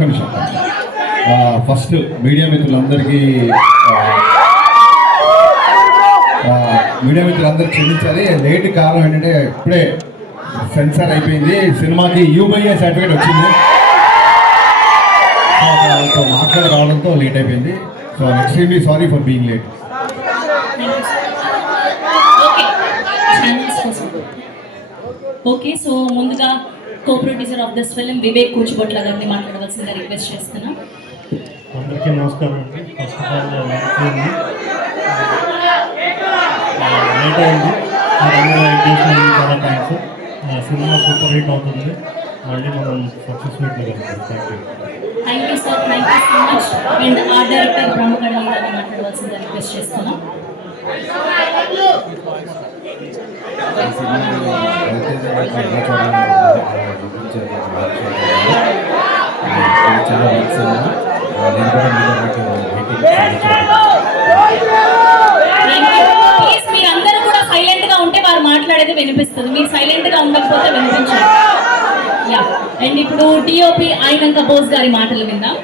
నిమిషం. First media మిత్రులందరికీ క్షమించాలి. లేట్ కారణం ఏంటంటే ఇప్పుడే సెన్సార్ అయిపోయింది, సినిమాకి యూబైఏ సర్టిఫికేట్ వచ్చింది, సో మాట్లాడి రావడంతో లేట్ అయిపోయింది. So extremely sorry for being late. Okay, so ముందుగా co producer of this film Vivek Kuchibotla గారిని మాట్లాడవలసిందిగా రిక్వెస్ట్ చేస్తున్నాం. అందరికీ నమస్కారం అండి. ఫస్ట్ ఆఫ్ ఆల్ లేట్ అయింది, మీరందరూ చేసినందుకు చాలా థ్యాంక్స్. సినిమా సూపర్ హిట్ అవుతుంది, మళ్ళీ మనం సక్సెస్ మీట్లో కలుగుతాం. Thank you sir, thank you so much. And art director ప్రముఖ గారిని మాట్లాడవలసిందిగా రిక్వెస్ట్ చేస్తున్నాం. ప్లీజ్ మీరందరూ కూడా సైలెంట్ గా ఉంటే వారు మాట్లాడేది వినిపిస్తుంది, మీరు సైలెంట్ గా ఉండకపోతే వినిపించాలి. యా, అండ్ ఇప్పుడు డిఓపి అయినంక బోస్ గారి మాటలు విందాం.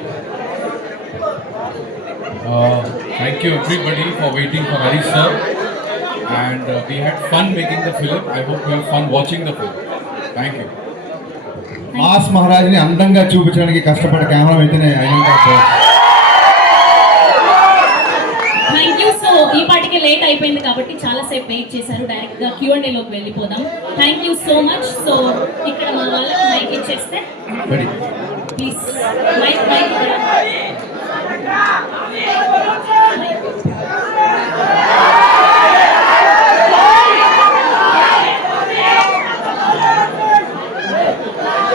Thank you everybody for waiting for Harish sir, and we had fun making the film. I hope you have fun watching the film. Thank you. Mass మహారాజ్ని అందంగా చూపించడానికి కష్టపడే కెమెరా అయితేనే అయినంక. Thank you. సో ఈ పాటికి లేట్ అయిపోయింది కాబట్టి చాలాసేపు వెయిట్ చేశారు, డైరెక్ట్గా Q&A లోకి వెళ్ళిపోదాం. Thank you so much. So ఇక్కడ మా వాళ్ళకి మైక్ ఇచ్చేస్తే ప్లీజ్, మైక్ ఇక్కడ.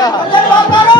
Yeah.